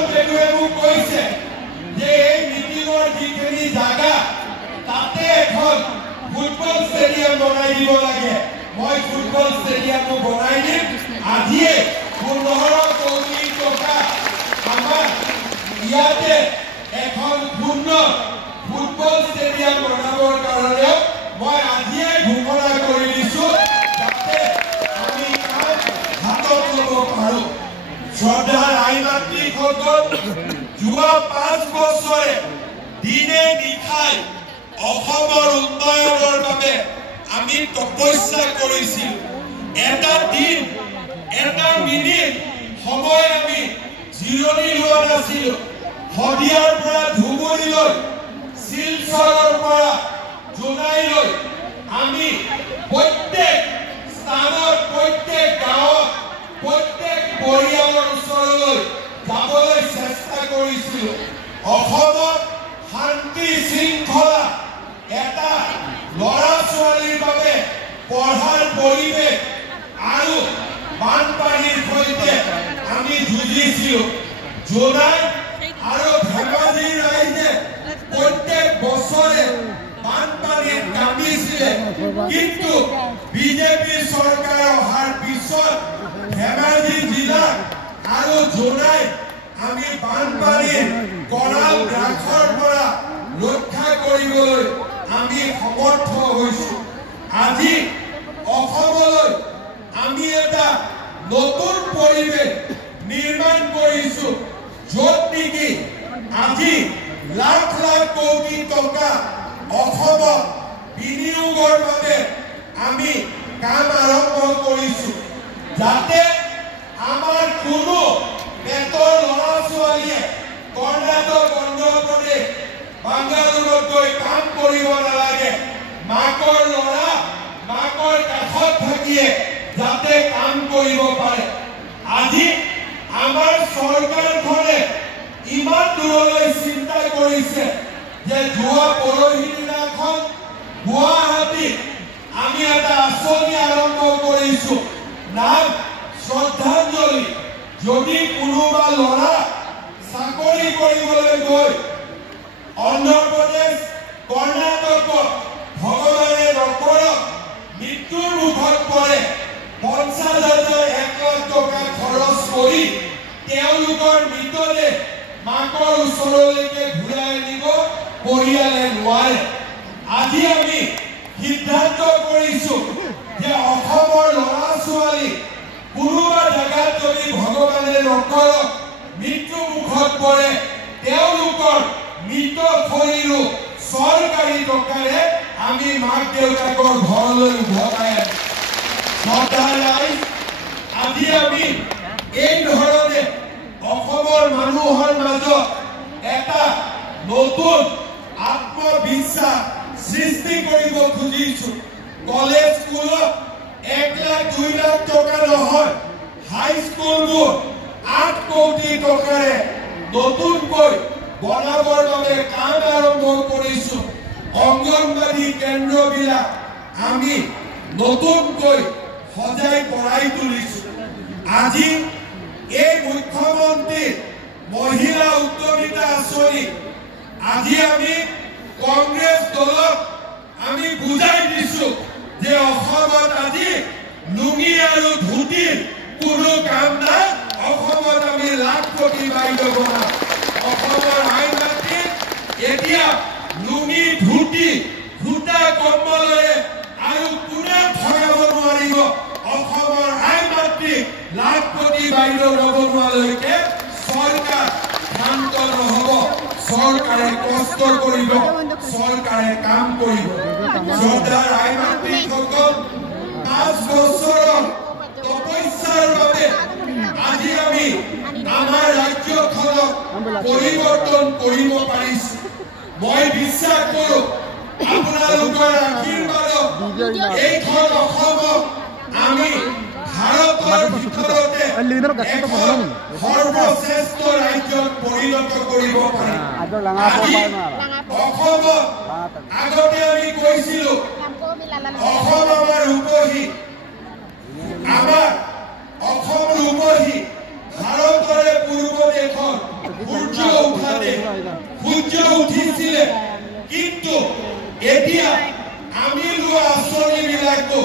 এজন পেনুৱে মোক কৈছে যে এই মিটিঙৰ যিখিনি জাগা তাতে এখন ফুটবল ষ্টেডিয়াম বনাই দিব লাগে। মই ফুটবল ষ্টেডিয়ামো বনাই দিম। আজিয়ে 15 কোটি টকা আমাৰ ইয়াতে এখন ফুটবল ষ্টেডিয়াম বনাবৰ কাৰণে মই আজিয়ে ঘোষণা কৰি দিছো, যাতে আমি কাম হাতত ল'ব পাৰোঁ। শ্ৰদ্ধাৰ আই মাতৃসকল, যোৱা 5 বছৰে দিনে নিশাই অসমৰ উন্নয়নৰ বাবে আমি তপস্যা কৰিছিলোঁ। এটা দিন এটা মিনিট সময় আমি জিৰণি লোৱা নাছিলোঁ। শদিয়াৰ পৰা ধুবুৰীলৈ, শিলচৰৰ পৰা জোনাইলৈ আমি প্ৰত্যেক স্থানত, প্ৰত্যেক গাঁৱত, প্ৰত্যেক পৰিয়ালৰ ওচৰলৈ যাবলৈ চেষ্টা কৰিছিলোঁ। অসমত শান্তি শৃংখলা, এটা ল'ৰা ছোৱালীৰ বাবে পঢ়াৰ পৰিৱেশ আৰু বানপানীৰ সৈতে আমি যুঁজিছিলোঁ। জোনাই আৰু ধেমাজিৰ ৰাইজে প্ৰত্যেক বছৰে বানপানীত কান্দিছিলে, কিন্তু বিজেপি চৰকাৰ অহাৰ পিছত ধেমাজি জিলা আৰু জোনাই আমি বানপানীৰ কৰাল গ্ৰাসৰ পৰা ৰক্ষা কৰিবলৈ আমি সমৰ্থ হৈছো। আজি অসমলৈ আমি এটা নতুন পৰিৱেশ নিৰ্মাণ কৰিছো, য'ত নেকি আজি লাখ লাখ কোটি টকা অসমত বিনিয়োগৰ বাবে আমি কাম আৰম্ভ কৰিছো, যাতে আমাৰ কোনো পেটৰ ল'ৰা ছোৱালীয়ে কৰ্ণাটক, অন্ধ্ৰপ্ৰদেশ, বাংগালুৰুত গৈ কাম কৰিব নালাগে। মাকৰ ল'ৰা মাকৰ কাষত থাকিয়ে যাতে কাম কৰিব পাৰে। আজি আমাৰ চৰকাৰখনে ইমান দূৰলৈ চিন্তা কৰিছে যে যোৱা পৰহি দিনাখন গুৱাহাটীত আমি এটা আঁচনি আৰম্ভ কৰিছো, নাম শ্ৰদ্ধাঞ্জলি। যদি কোনোবা ল'ৰা চাকৰি কৰিবলৈ গৈ অন্ধ্ৰপ্ৰদেশ, কৰ্ণাটকত ভগৱানে নকৰক মৃত্যুৰ মুখত পৰে, 50,000 1 লাখ টকা খৰচ কৰি তেওঁলোকৰ মৃতদেহ মাকৰ ওচৰলৈকে ঘূৰাই আনিব পৰিয়ালে নোৱাৰে। আজি আমি সিদ্ধান্ত কৰিছো যে অসমৰ ল'ৰা ছোৱালী কোনোবা জেগাত যদি ভগৱানে নকৰক মৃত্যু মুখত পৰে, তেওঁলোকৰ মৃত শৰীৰো চৰকাৰী টকাৰে আমি মাক দেউতাকৰ ঘৰলৈ উভতাই আনিম। আজি আমি এই ধৰণে অসমৰ মানুহৰ মাজত এটা নতুন আত্মবিশ্বাস সৃষ্টি কৰিব খুজিছো। কলেজ স্কুলত 1 লাখ 2 লাখ টকা নহয়, হাই স্কুলবোৰ 8 কোটি টকাৰে নতুনকৈ বনাবৰ বাবে কাম আৰম্ভ কৰিছো। অংগনবাড়ী কেন্দ্ৰবিলাক আমি নতুনকৈ সজাই পৰাই তুলিছো। আজি এই মুখ্যমন্ত্ৰী মহিলা উদ্যমিতা আঁচনি আজি আমি কংগ্ৰেছ দলক আমি বুজাই দিছো যে অসমত আজি লুঙি আৰু ধুতিৰ কোনো কাম নাই। অসমত আমি লাখপতি বাইদেউ বনাম। অসমৰ আই মাতৃ এতিয়া লুঙি ধুতি সূতা কম্বলেৰে আৰু কোনে ঠগাব নোৱাৰিব। অসমৰ আই মাতৃ লাখপতি বাইদেউ নবনোৱালৈকে চৰকাৰ শান্ত নহ'ব। চৰকাৰে কষ্ট কৰিব, চৰকাৰে কাম কৰিব। শ্ৰদ্ধাৰ আই মাতৃসকল, 5 বছৰৰ তপস্যাৰ বাবে আজি আমি আমাৰ ৰাজ্যখনক পৰিৱৰ্তন কৰিব পাৰিছো। মই বিশ্বাস কৰো আপোনালোকৰ আশীৰ্বাদত এইখন অসমক আমি ভাৰতৰ ভিতৰতে সৰ্বশ্ৰেষ্ঠ ৰাজ্যত পৰিণত কৰিব পাৰিম। অসমত আগতে আমি কৈছিলো অসম আমাৰ ৰূপহী, আমাৰ অসম ৰূপহী, ভাৰতৰে পূৰ্ব দেশত সূৰ্য উঠিছিলে, কিন্তু এতিয়া আমি লোৱা আঁচনিবিলাকো